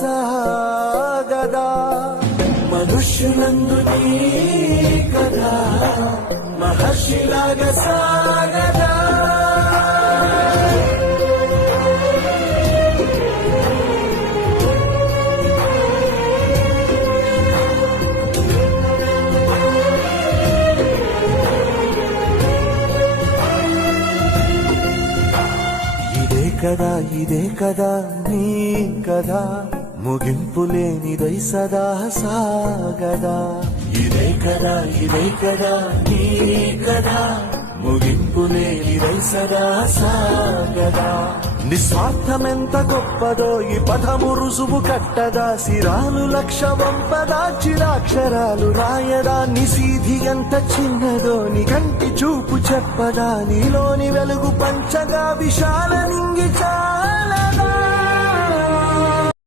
సాగదా మనుష్యులందు నీ కదా మహర్షిలాగా సాగదా ఇదే కదా నీ కదా ముగింపు లేనిదై సదా సాగదా ఇదే కదా నీ కదా ముగింపు లేనిదై సదా సాగదా నిస్వార్థమెంత గొప్పదో ఈ పదము రుజువు కట్టదా సిరాలు లక్ష వంపదా చిరాక్షరాలు రాయదా నిసీధి ఎంత చిన్నదో నీ కంటి చూపు చెప్పదా నీలోని వెలుగు పంచగా విశాల నింగి చాలా